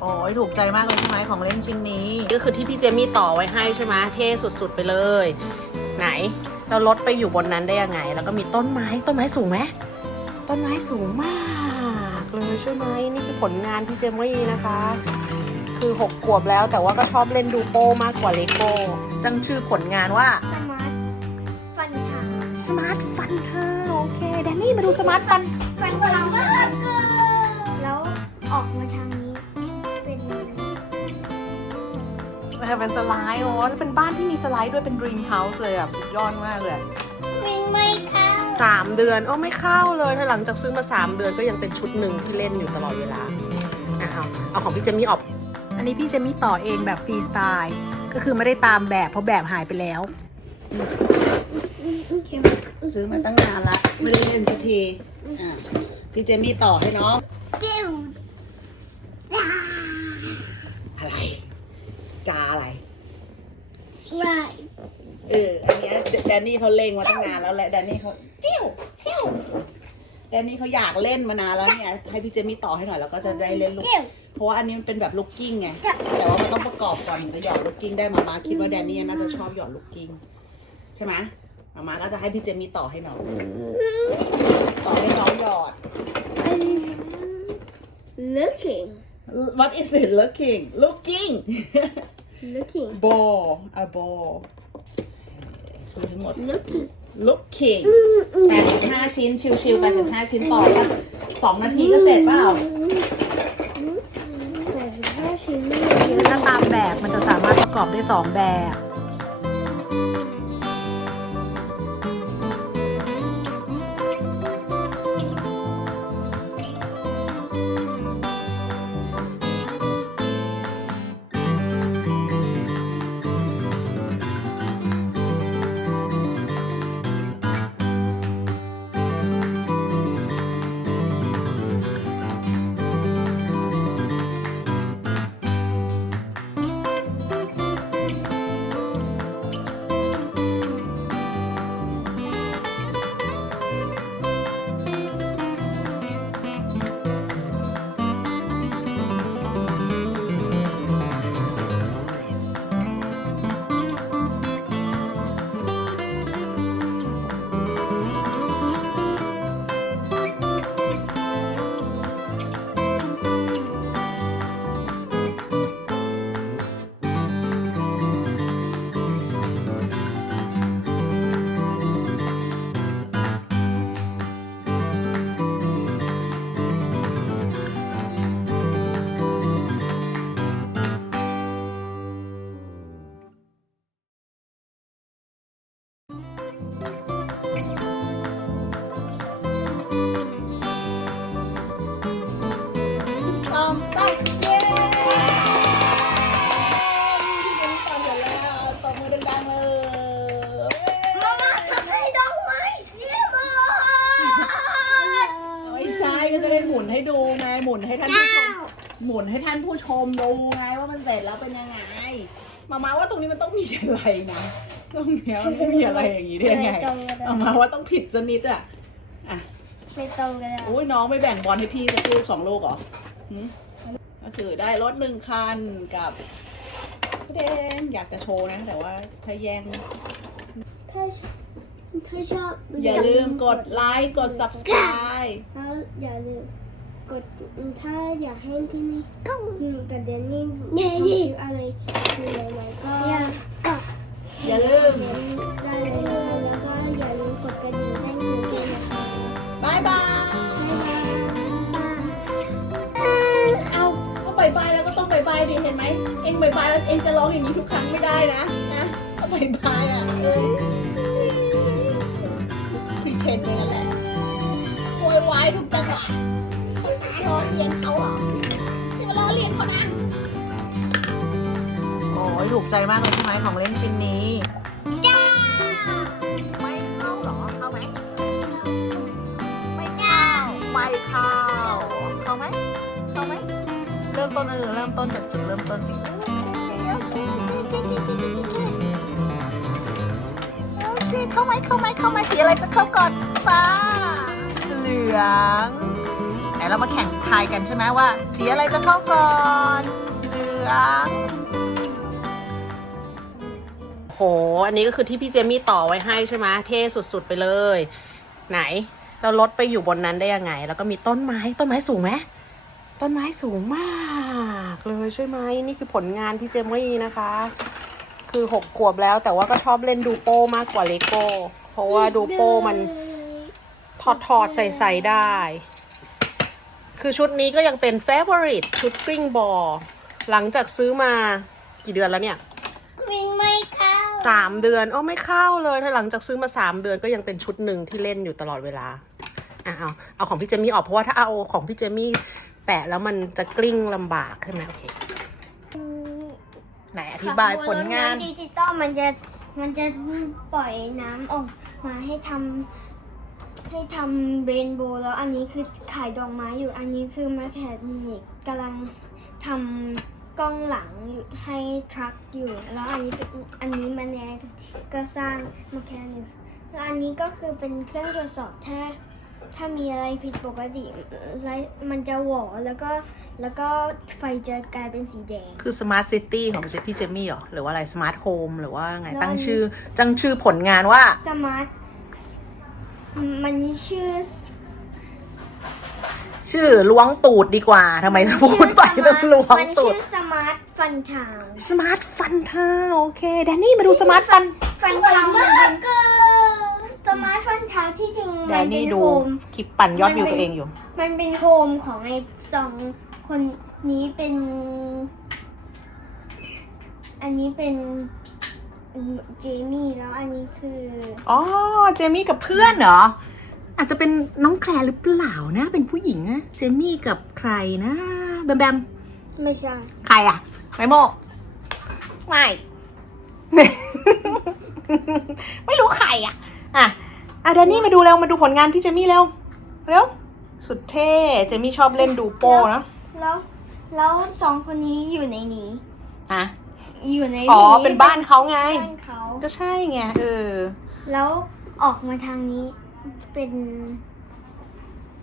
โอ้ยถูกใจมากเลยใช่ไหมของเล่นชิ้นนี้ ก็คือที่พี่เจมี่ต่อไว้ให้ใช่ไหมเท่สุดๆไปเลย ไหน เราลดไปอยู่บนนั้นได้ยังไง แล้วก็มีต้นไม้ต้นไม้สูงไหมต้นไม้สูงมากเลยใช่ไหมนี่คือผลงานพี่เจมี่นะคะ คือหกขวบแล้วแต่ว่าก็ชอบเล่นดูโป้มากกว่าเลโก้จังชื่อผลงานว่าสมาร์ทฟันชาสมาร์ทฟันเธอโอเคแดนนี่มาดูสมาร์ทฟันฟันเรามากแล้วออกมาทาง เป็นสไลด์โอ้แล้วเป็นบ้านที่มีสไลด์ด้วยเป็น dream house เลยอะสุดยอดมากเลยวิ่งไม่เข้าสามเดือนโอ้ไม่เข้าเลยถ้าหลังจากซื้อมาสามเดือนก็ยังเป็นชุดหนึ่งที่เล่นอยู่ตลอดเวลาอะเอาเอาของพี่เจมี่ออก อันนี้พี่เจมี่ต่อเองแบบฟรีสไตล์ก็คือไม่ได้ตามแบบเพราะแบบหายไปแล้วซื้อมาตั้งนานละไม่ได้เล่นสักทีอะพี่เจมี่ต่อให้น้องจิ้วอะไร จาอะไร ว่าเออ อันเนี้ยแดนนี่เขาเล่งมาตั้งนานแล้วแหละแดนนี่เขาจิ้วจิ้วแดนนี่เขาอยากเล่นมานานแล้วเนี่ย ให้พี่เจมี่ต่อให้หน่อยแล้วก็จะได้เล่นลูกจิ้วเพราะว่าอันนี้มันเป็นแบบลูกกิ้งไงจ้ะแต่ว่ามันต้องประกอบก่อนถึงจะหยอดลูกกิ้งได้มามาคิดว่าแดนนี่น่าจะชอบหยอดลูกกิ้งใช่ไหมมามาก็จะให้พี่เจมี่ต่อให้น้องต่อให้น้องหยอด looking What is it looking looking looking ball a ball ดูทั้งหมด looking looking 85 ชิ้น ชิวๆ85 ชิ้นต่อสักสองนาทีก็เสร็จเปล่าแต่สิบห้าชิ้นไม่ถ้าตามแบบมันจะสามารถประกอบได้สองแบบ นให้ท่านผู้ชม หมุนให้ท่านผู้ชมดูไงว่ามันเสร็จแล้วเป็นยังไง มามาว่าตรงนี้มันต้องมีอะไรนะตรงเนี้ยมันไม่มีอะไรอย่างนี้ได้ยังไงไม่ตรงกันมามาว่าต้องผิดสักนิดอะอะไม่ตรงกันแล้วอุ้ยน้องไม่แบ่งบอลให้พี่สักลูกสองลูกเหรอหืมก็คือได้รถหนึ่งคันกับเดงอยากจะโชว์นะ แต่ว่าถ้าแย่งถ้าชถ้าชอบ อย่าลืมกดไลค์กด subscribe ถ้าอย่าลืม กดถ้าอยากให้พี่นี่ก็กับเดนนี่นี่อะไรคืออะไรก็อย่าลืมได้เลย ถูกใจมากเลยใช่ไหมของเล่นชิ้นนี้จ้าไม่เข้าหรอเข้าไหมไม่จ้าไม่เข้าเข้าไหมเข้าไหมเริ่มต้นเออเริ่มต้นจากจุดเริ่มต้นสิโอเคโอเคเข้าไหมเข้าไหมเข้าไหมสีอะไรจะเข้าก่อนฟ้าเหลืองไหนเรามาแข่งทายกันใช่ไหมว่าสีอะไรจะเข้าก่อนเหลือง โห อันนี้ก็คือที่พี่เจมี่ต่อไว้ให้ใช่ไหมเท่สุดๆไปเลย ไหน เราลดไปอยู่บนนั้นได้ยังไง แล้วก็มีต้นไม้ต้นไม้สูงไหมต้นไม้สูงมากเลยใช่ไหมนี่คือผลงานพี่เจมี่นะคะ คือหกขวบแล้วแต่ว่าก็ชอบเล่นดูโป้มากกว่าเลโก้เพราะว่าดูโป้มันถอดถอดใส่ใส่ได้ คือชุดนี้ก็ยังเป็น favorite ชุดกริ้งบอลหลังจากซื้อมากี่เดือนแล้วเนี่ย สามเดือนโอ้ไม่เข้าเลยถ้าหลังจากซื้อมาสามเดือนก็ยังเป็นชุดหนึ่งที่เล่นอยู่ตลอดเวลาอะเอาเอาของพี่เจมี่ออกเพราะว่าถ้าเอาของพี่เจมี่แตะแล้วมันจะกลิ้งลำบากใช่ไหมโอเคไหนอธิบายผลงานดิจิตอลมันจะมันจะปล่อยน้ำออกมาให้ทำให้ทำเรนโบว์แล้วอันนี้คือขายดอกไม้อยู่อันนี้คือมาแคนิกกำลังทำกล้องหลัง ให้ทรัคอยู่ แล้วอันนี้เป็นอันนี้มันแนก็สร้างมาแคนิกแล้วอันนี้ก็คือเป็นเครื่องตรวจสอบถ้าถ้ามีอะไรผิดปกติแล้วมันจะหวอแล้วก็แล้วก็ไฟจะกลายเป็นสีแดง คือ Smart City ของพี่เจมี่เหรอ หรือว่าอะไร Smart Home หรือว่าไงแล้วตั้งชื่อตั้งชื่อผลงานว่าสมาร์ทมันชื่อ ชื่อล้วงตูดดีกว่าทำไมถ้าพูดไปต้องล้วงมัน ตูชื่ดอสมาร์ทฟันชาง Smart Fun เธอโอเคแดนนี่มาดู Smart Fun ฟันชางมันเป็นสมาร์ทฟันชางที่จริงแดมันนเป็นี่นดูโฮมคลิปปั่นยอดวิวตัวเองอยู่ มันเป็นโฮมของไอ้สองคนนี้เป็น อันนี้เป็นเจมี่แล้วอันนี้คือ อ๋อ เจมี่กับเพื่อนเหรอ อาจจะเป็นน้องแคลร์หรือเปล่านะ เป็นผู้หญิงอะเจมี่กับใครนะ แบมแบมไม่ใช่ ใครอะ ไมโมไม่ ไม่รู้ใครอะอะ อะแดนนี่มาดูเร็ว มาดูผลงานพี่เจมี่เร็ว เร็ว สุดเท่ เจมี่ชอบเล่นดูโป้นะแล้ว แล้วสองคนนี้อยู่ในนี้ อะ อยู่ในอ๋อ เป็นบ้านเขาไง บ้านเขาก็ใช่ไง เออ แล้วออกมาทางนี้เป็น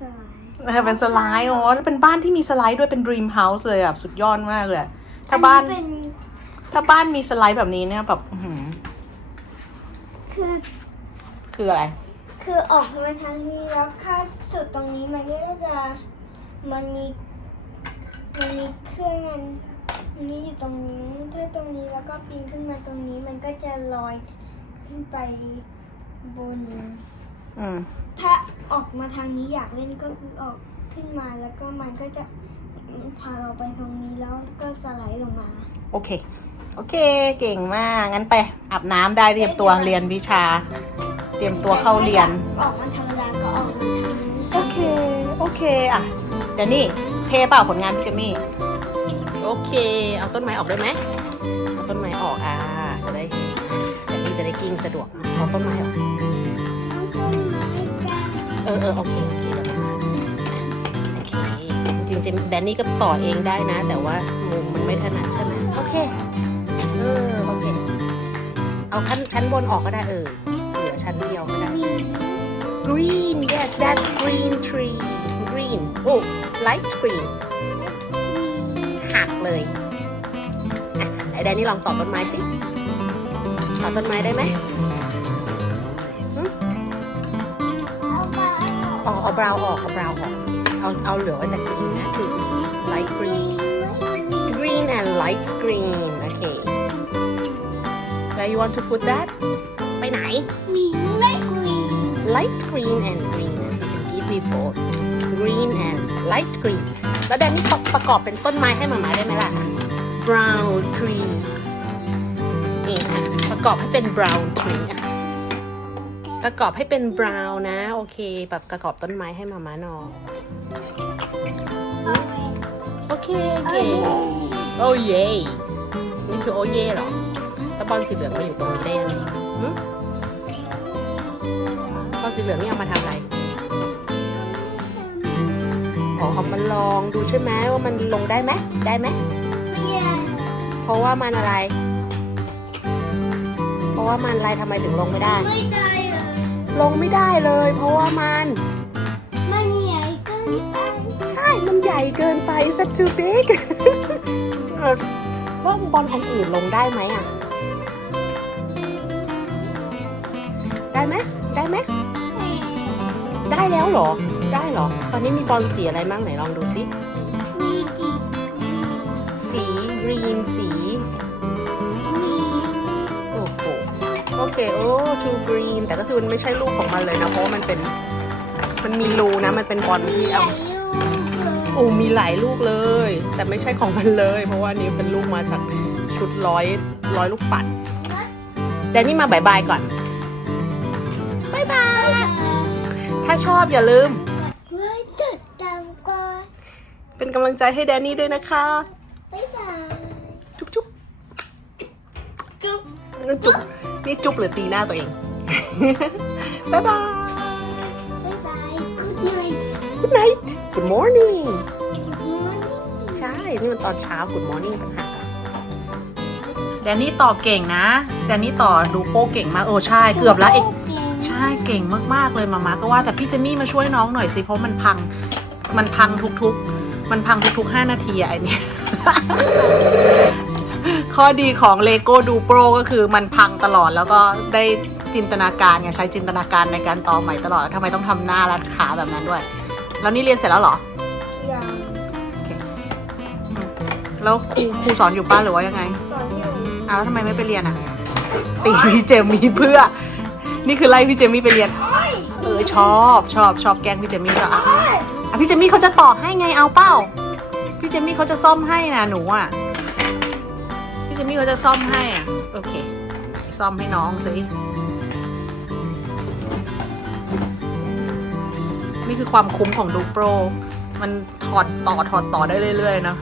สไลด์ เออเป็นสไลด์อ๋อแล้วเป็นบ้านที่มีสไลด์ด้วยเป็น dream house เลยอะ สุดยอดมากเลย ถ้าบ้าน อัเป็นถ้าบ้านมีสไลด์แบบนี้เนี่ยแบบอื้อหือคือคืออะไร คือออกมาทางนี้แล้วถ้าสุดตรงนี้มันก็จะมันมีมันมีเครื่องอันนี้อยู่ตรงนี้ถ้าตรงนี้แล้วก็ปีนขึ้นมาตรงนี้มันก็จะลอยขึ้นไปบน อืม ถ้าออกมาทางนี้อยากเล่นก็คือออกขึ้นมาแล้วก็มันก็จะ พาเราไปตรงนี้แล้วก็สไลด์ลงมา โอเค โอเค เก่งมาก งั้นไปอาบน้ำได้เตรียมตัวเรียนวิชา เตรียมตัวเข้าเรียน ออกมาธรรมดาก็ออกมาทางนี้โอเค โอเคอะ เดี๋ยวนี่เทเปล่าผลงานพี่เจมี่ โอเค เอาต้นไม้ออกได้ไหมเอาต้นไม้ออกอ่าจะได้แต่นี่จะได้กิ้งสะดวก เอาต้นไม้ออกเออเออโอเคโอเค ริงๆแดนนี่ก็ต่อเองได้นะ แต่ว่ามุมมันไม่ถนัดใช่ไหมโอเคเออโอเค เอาชั้นชั้นบนออกก็ได้เออเหลือชั้นเดียวก็ได้ green yes that green tree green oh light green หักเลยอะไอ้แดนนี่ลองต่อต้นไม้สิต่อต้นไม้ได้ไหมอ๋อเอาบราวออกเอาบราวออก เอาเอาเหลือไว้แต่กรีนนะคือ light green green and light green โอเค where you want to put that ไปไหน มีไม่กุย light green and green you can give me both green and light green แล้วแดนนี่ประประกอบเป็นต้นไม้ให้หมามาได้ไหมล่ะ brown tree นี่อะประกอบให้เป็น brown tree อะ ประกอบให้เป็น brown นะ โอเค แบบประกอบต้นไม้ให้หมามาหน่อยโอเคเก่งโอ้เยสนี่คือโอเย่เหรอแล้วบอลสีเหลืองมาอยู่ตรงนี้ได้ยังไงหึบอลสีเหลืองนี่เอามาทำอะไรอ๋อเอามาลองดูใช่ไหมว่ามันลงได้ไหมได้ไหมเพราะว่ามันอะไร เพราะว่ามันอะไรทำไมถึงลงไม่ได้ไม่ได้เลยลงไม่ได้เลย เพราะว่ามันมันใหญ่เกินไปใช่มันใหญ่เกินไป set too big เออว่าบอลอันอื่นลงได้ไหมอะ ได้ไหมได้ไหมได้แล้วเหรอ ได้เหรอ ตอนนี้มีบอลสีอะไรบ้างไหนลองดูสิมีจีสีกรีนสี โอเคโอ้ too green แต่ก็คือมันไม่ใช่ลูกของมันเลยนะ เพราะว่ามันเป็นมันมีรูนะ มันเป็นบอลมีที่หเอาลายลูกเลยอูมีหลายลูกเลย แต่ไม่ใช่ของมันเลย เพราะว่านี่เป็นลูกมาจากชุดร้อยร้อยลูกปัดแดนนี่มาบายบายก่อนบายบาย ถ้าชอบอย่าลืมเฮ้ยจุดดำก่อนเป็นกำลังใจให้แดนนี่ด้วยนะคะบ๊ายบาย จุ๊บจุ๊บจุ๊บนั่นจุ๊บ นี่จุ๊บหรือตีหน้าตัวเองบายบายบ๊ายบาย good night Good night Good morning good morning ใช่ นี่มันตอนเช้า Good morning ต่างหากแดนนี่ต่อเก่งนะ แดนนี่ต่อดูโป้เก่งมากโอ้ใช่ เกือบละเอก ใช่เก่งมากๆเลยมามาก็ว่าแต่พี่เจมี่มาช่วยน้องหน่อยสิเพราะมันพังมันพังทุกๆ มันพังทุกๆ5นาทีอะไอเนี่ย ข้อดีของ Lego d u Pro ก็คือมันพังตลอดแล้วก็ได้จินตนาการไงใช้จินตนาการในการต่อใหม่ตลอดแล้วทำไมต้องทำหน้ารัดขาแบบนั้นด้วย แล้วนี่เรียนเสร็จแล้วเหรอยังแล้วครูครูสอนอยู่ป้าหรือว่ายังไงสอนอยู่อ้าวแล้วทำไมไม่ไปเรียนอะตีพี่เจมี่เพื่อ นี่คือไล่พี่เจมี่ไปเรียน เออชอบชอบชอบแกล้งพี่เจมี่ก็อะอะพี่เจมี่เขาจะต่อให้ไงเอาเป้าพี่เจมี่เขาจะซ่อมให้นะหนูอะ พี่เจมี่เขาจะซ่อมให้อะโอเค ซ่อมให้น้องสินี่คือความคุ้มของดูโปร มันถอดต่อถอดต่อได้เรื่อยๆ เนาะ